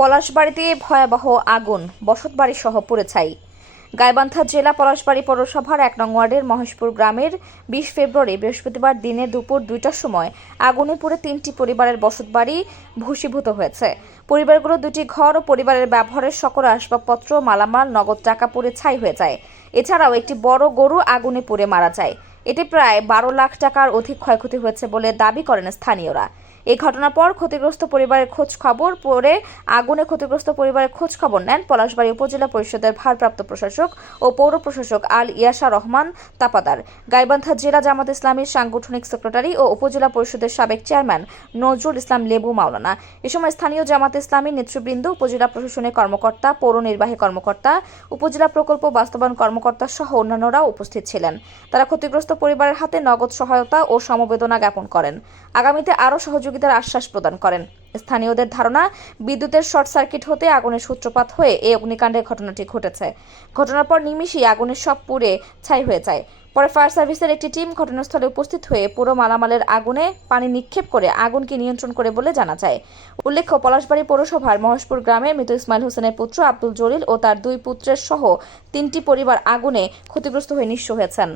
পলাশবাড়িতে ভয়াবহ আগুন বসতবাড়ি সহ পুড়ে ছাই। গাইবান্ধা জেলা পলাশবাড়ি পৌরসভার এক নং ওয়ার্ডের মহেশপুর গ্রামের বিশ ফেব্রুয়ারি বৃহস্পতিবার দিনে দুপুর দুইটার সময় আগুনে পুড়ে তিনটি পরিবারের বসতবাড়ি ভূষীভূত হয়েছে। পরিবারগুলো দুটি ঘর ও পরিবারের ব্যবহারের সকল আসবাবপত্র, মালামাল, নগদ টাকা পুড়ে ছাই হয়ে যায়। এছাড়াও একটি বড় গরু আগুনে পুড়ে মারা যায়। এতে প্রায় বারো লাখ টাকার অধিক ক্ষয়ক্ষতি হয়েছে বলে দাবি করেন স্থানীয়রা। এই ঘটনার পর ক্ষতিগ্রস্ত পরিবারের খোঁজ খবর পরে আগুনে ক্ষতিগ্রস্ত পরিবারের খোঁজ খবর নেন পলাশবাড়ী উপজেলা পরিষদের ভারপ্রাপ্ত প্রশাসক ও পৌর প্রশাসক আল ইয়াসা রহমান তাপাদার। গাইবান্ধা জেলা জামাত ইসলামীর সাংগঠনিক সেক্রেটারি ও উপজেলা পরিষদের সাবেক চেয়ারম্যান নজরুল ইসলাম লেবু মাওলানা। এ সময় স্থানীয় জামাত ইসলামী নেতৃবৃন্দ, উপজেলা প্রশাসনের কর্মকর্তা, পৌর নির্বাহী কর্মকর্তা, উপজেলা প্রকল্প বাস্তবায়ন কর্মকর্তা সহ অন্যান্যরাও উপস্থিত ছিলেন। তারা ক্ষতিগ্রস্ত পরিবারের হাতে নগদ সহায়তা ও সমবেদনা জ্ঞাপন করেন। আগামীতে আরও সহযোগিতার আশ্বাস প্রদান করেন। স্থানীয়দের ধারণা, বিদ্যুতের শর্ট সার্কিট হতে আগুনের সূত্রপাত হয়ে এই অগ্নিকাণ্ডের ঘটনাটি ঘটেছে। ঘটনার পর নিমিষেই আগুনের সব পুড়ে ছাই হয়ে যায়। পরে ফায়ার সার্ভিসের একটি টিম ঘটনাস্থলে উপস্থিত হয়ে পুরো মালামালের আগুনে পানি নিক্ষেপ করে আগুনকে নিয়ন্ত্রণ করে বলে জানা যায়। উল্লেখ্য, পলাশবাড়ী পৌরসভার মহেশপুর গ্রামে মৃত ইসমাইল হোসেনের পুত্র আব্দুল জলিল ও তার দুই পুত্রের সহ তিনটি পরিবার আগুনে ক্ষতিগ্রস্ত হয়ে নিঃস্ব হয়েছেন।